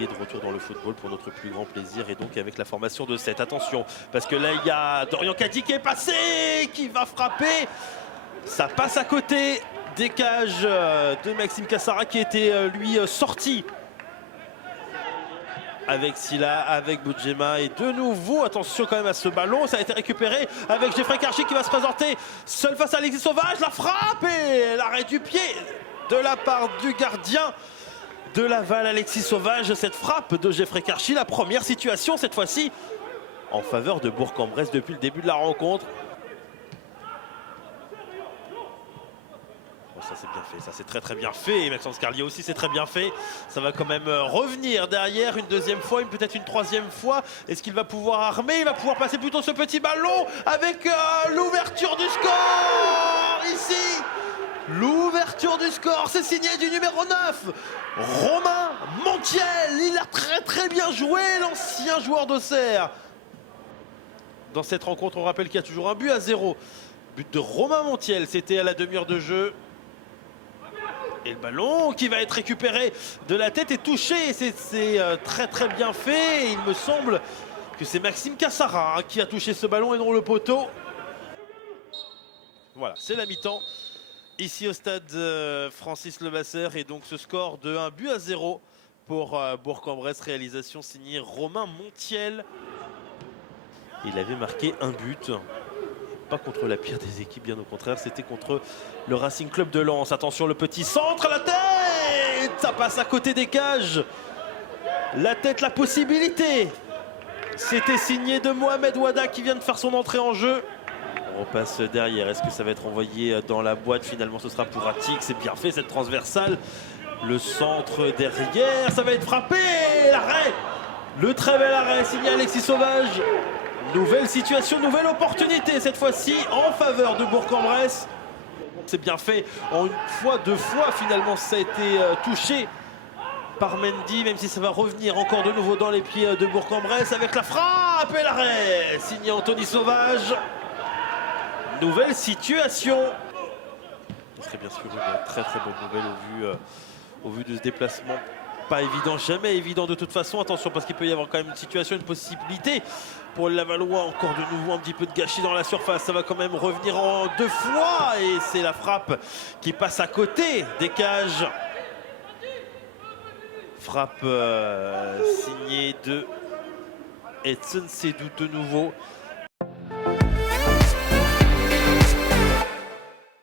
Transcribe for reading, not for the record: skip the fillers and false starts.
il est de retour dans le football pour notre plus grand plaisir et donc avec la formation de 7. Attention, parce que là il y a Dorian Kadi qui est passé, qui va frapper. Ça passe à côté des cages de Maxime Cassara qui était lui sorti. Avec Silla, avec Boudjema et de nouveau, attention quand même à ce ballon, ça a été récupéré avec Geoffrey Karchi qui va se présenter seul face à Alexis Sauvage, la frappe et l'arrêt du pied de la part du gardien de Laval, Alexis Sauvage. Cette frappe de Geoffrey Karchi, la première situation cette fois-ci en faveur de Bourg-en-Bresse depuis le début de la rencontre. Ça c'est bien fait, ça c'est très bien fait. Et Maxence Carlier aussi c'est très bien fait. Ça va quand même revenir derrière une deuxième fois, peut-être une troisième fois. Est-ce qu'il va pouvoir armer? Il va pouvoir passer plutôt ce petit ballon avec l'ouverture du score ici. L'ouverture du score, c'est signé du numéro 9, Romain Montiel. Il a très bien joué, l'ancien joueur d'Auxerre. Dans cette rencontre, on rappelle qu'il y a toujours un but à 0. But de Romain Montiel, c'était à la demi-heure de jeu. Et le ballon qui va être récupéré de la tête et touché. C'est très bien fait. Et il me semble que c'est Maxime Cassara qui a touché ce ballon et non le poteau. Voilà, c'est la mi-temps ici au stade Francis Levasseur. Et donc ce score de 1 but à 0 pour Bourg-en-Bresse. Réalisation signée Romain Montiel. Il avait marqué un but. Pas contre la pire des équipes, bien au contraire, c'était contre le Racing Club de Lens. Attention, le petit centre, la tête, ça passe à côté des cages. La tête, la possibilité. C'était signé de Mohamed Ouada qui vient de faire son entrée en jeu. On repasse derrière, est-ce que ça va être envoyé dans la boîte? Finalement, ce sera pour Attic, c'est bien fait cette transversale. Le centre derrière, ça va être frappé, l'arrêt. Le très bel arrêt, signé Alexis Sauvage. Nouvelle situation, nouvelle opportunité, cette fois-ci en faveur de Bourg-en-Bresse. C'est bien fait, en une fois, deux fois, finalement, ça a été touché par Mendy, même si ça va revenir encore de nouveau dans les pieds de Bourg-en-Bresse avec la frappe et l'arrêt, signé Anthony Sauvage. Nouvelle situation. Ce serait bien sûr une très bonne nouvelle au vu de ce déplacement. Pas évident, jamais évident de toute façon. Attention parce qu'il peut y avoir quand même une situation, une possibilité pour le Lavallois. Encore de nouveau un petit peu de gâchis dans la surface. Ça va quand même revenir en deux fois. Et c'est la frappe qui passe à côté des cages. Frappe signée de Edson Sédou de nouveau.